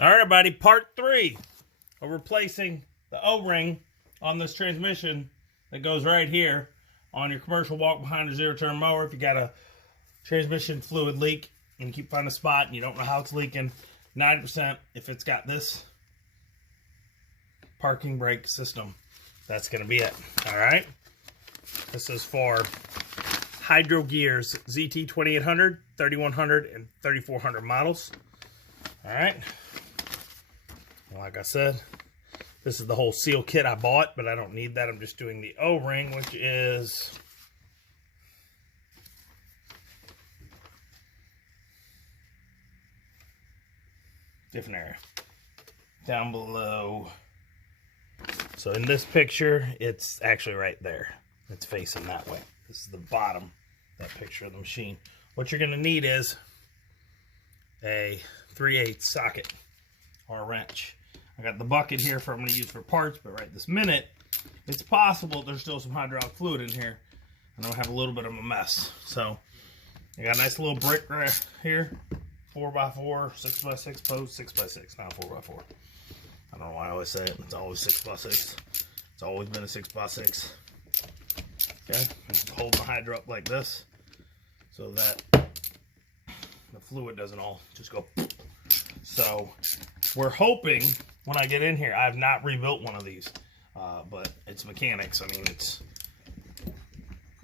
All right, everybody, part 3 of replacing the O-ring on this transmission that goes right here on your commercial walk behind a zero-turn mower. If you got a transmission fluid leak and you keep finding a spot and you don't know how it's leaking, 90% if it's got this parking brake system, that's going to be it. All right, this is for Hydro Gears ZT-2800, 3100, and 3400 models. All right. Like I said, this is the whole seal kit I bought, but I don't need that. I'm just doing the O-ring, which is different area down below. So in this picture, it's actually right there. It's facing that way. This is the bottom, that picture of the machine. What you're going to need is a 3/8 socket or a wrench. I got the bucket here for I'm going to use for parts, but right this minute, it's possible there's still some hydraulic fluid in here, and I'll have a little bit of a mess. So I got a nice little brick right here, 4x4, 6x6 post, 6x6, not 4x4. I don't know why I always say it. It's always 6x6. It's always been a 6x6. Okay, I just hold the hydro up like this so that the fluid doesn't all just go. So we're hoping when I get in here, I've not rebuilt one of these, but it's mechanics. I mean, it's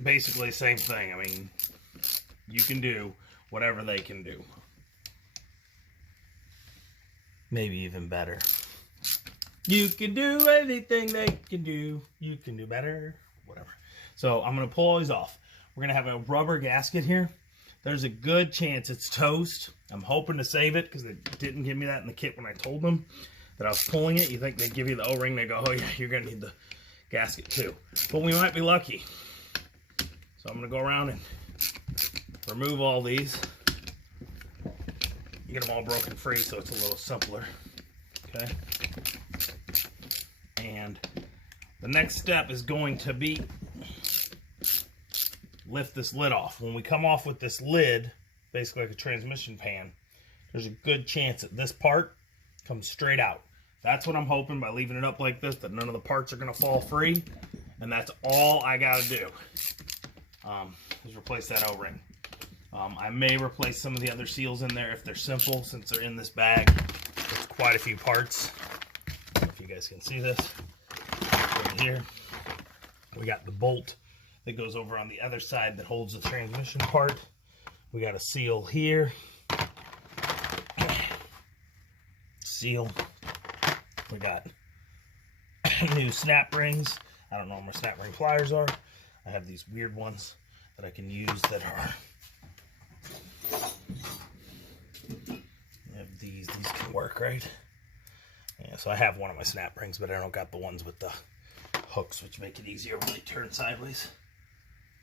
basically the same thing. I mean, you can do whatever they can do. Maybe even better. You can do anything they can do. You can do better. Whatever. So I'm going to pull all these off. We're going to have a rubber gasket here. There's a good chance it's toast. I'm hoping to save it because they didn't give me that in the kit when I told them that I was pulling it. You think they give you the O-ring, they go, oh yeah, you're going to need the gasket too. But we might be lucky. So I'm going to go around and remove all these. Get them all broken free so it's a little simpler. Okay. And the next step is going to be lift this lid off. When we come off with this lid, basically like a transmission pan, there's a good chance that this part comes straight out. That's what I'm hoping by leaving it up like this, that none of the parts are going to fall free. And that's all I got to do is replace that O-ring. I may replace some of the other seals in there if they're simple, since they're in this bag. There's quite a few parts. If you guys can see this right here, we got the bolt that goes over on the other side that holds the transmission part. We got a seal here. Seal. We got new snap rings. I don't know where my snap ring pliers are. I have these weird ones that I can use that are. I have these can work, right? Yeah, so I have one of my snap rings, but I don't got the ones with the hooks, which make it easier when they turn sideways.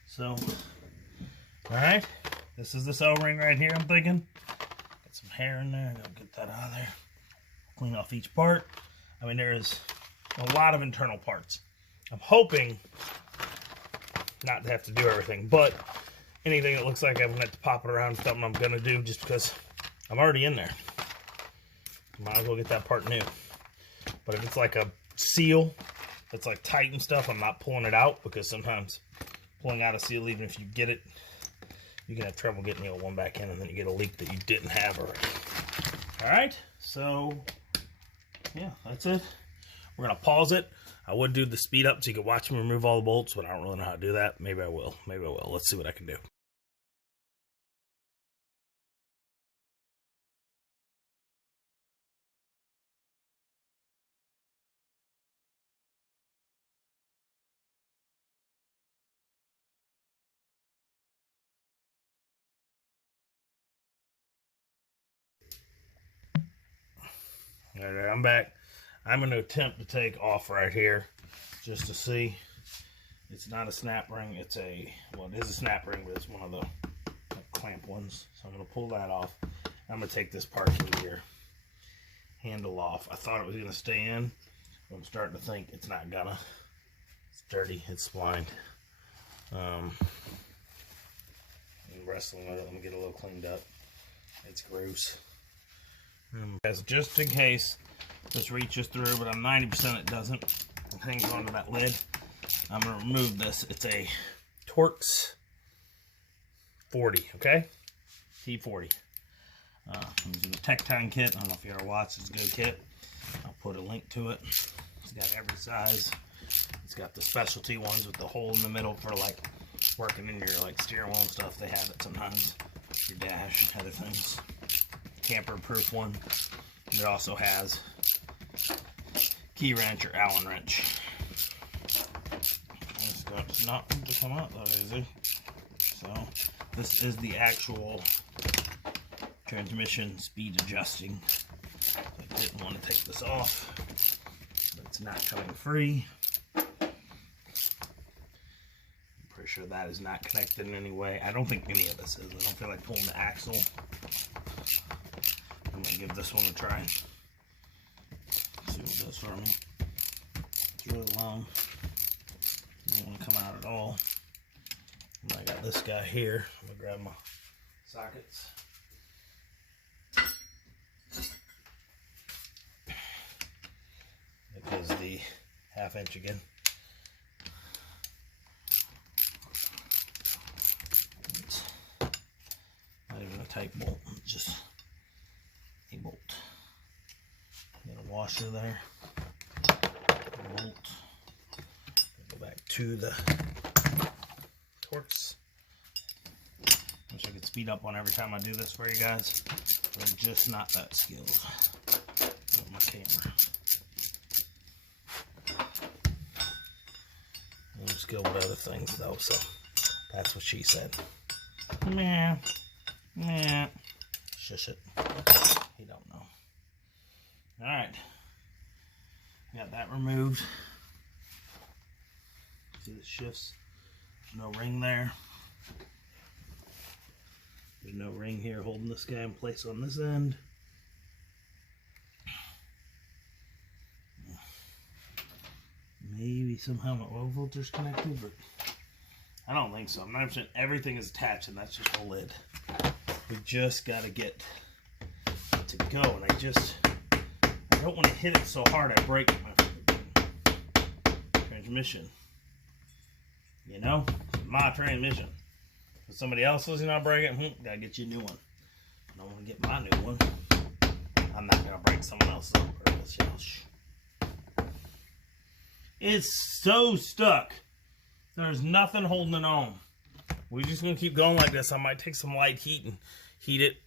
So, alright, this is this O-ring right here, I'm thinking. Got some hair in there, I'll get that out of there. Clean off each part. I mean, there is a lot of internal parts. I'm hoping not to have to do everything, but anything that looks like I'm going to have to pop it around, something I'm going to do just because I'm already in there. Might as well get that part new. But if it's like a seal that's like tight and stuff, I'm not pulling it out, because sometimes pulling out a seal, even if you get it, you can have trouble getting the old one back in, and then you get a leak that you didn't have already. Alright, so yeah, that's it. We're going to pause it. I would do the speed up so you can watch me remove all the bolts, but I don't really know how to do that. Maybe I will. Maybe I will. Let's see what I can do. All right, I'm back. I'm going to attempt to take off right here just to see. It's not a snap ring. It's a, well, it is a snap ring, but it's one of the clamp ones. So I'm going to pull that off. I'm going to take this parking gear handle off. I thought it was going to stay in, but I'm starting to think it's not gonna. It's dirty. It's splined. I'm wrestling with it. Let me get a little cleaned up. It's gross. As just in case this reaches through, but I'm 90% it doesn't. It hangs onto that lid. I'm going to remove this. It's a Torx 40, okay? T40. This is a Tech Time kit. I don't know if you ever watched. It's a good kit. I'll put a link to it. It's got every size. It's got the specialty ones with the hole in the middle for like working in your like steering wheel and stuff. They have it sometimes. Your dash and other things. Camper proof one. And it also has key wrench or Allen wrench. It's not to come out that easy. So this is the actual transmission speed adjusting. I didn't want to take this off, but it's not coming free. I'm pretty sure that is not connected in any way. I don't think any of this is. I don't feel like pulling the axle. I'm going to give this one a try. See what it does for me. It's really long. Doesn't want to come out at all. And I got this guy here. I'm going to grab my sockets. Because the 1/2 inch again. It's not even a tight bolt, it's just a bolt. Got a washer there. A bolt. Go back to the Torx. Wish I could speed up one every time I do this for you guys. But I'm just not that skilled with my camera. I'm skilled with other things though, so that's what she said. Meh. Meh. Shush it. You don't know. Alright. Got that removed. See the shifts? There's no ring there. There's no ring here holding this guy in place on this end. Maybe somehow my oil filter's connected, but I don't think so. I'm 90% everything is attached, and that's just a lid. We just got to get it to go, and I don't want to hit it so hard I break my transmission. You know, it's my transmission. If somebody else's, you know, break it, gotta get you a new one. I don't want to get my new one. I'm not gonna break someone else's on purpose, y'all. It's so stuck. There's nothing holding it on. We're just gonna keep going like this. I might take some light heat and heat it,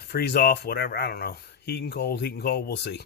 freeze off, whatever. I don't know. Heat and cold, we'll see.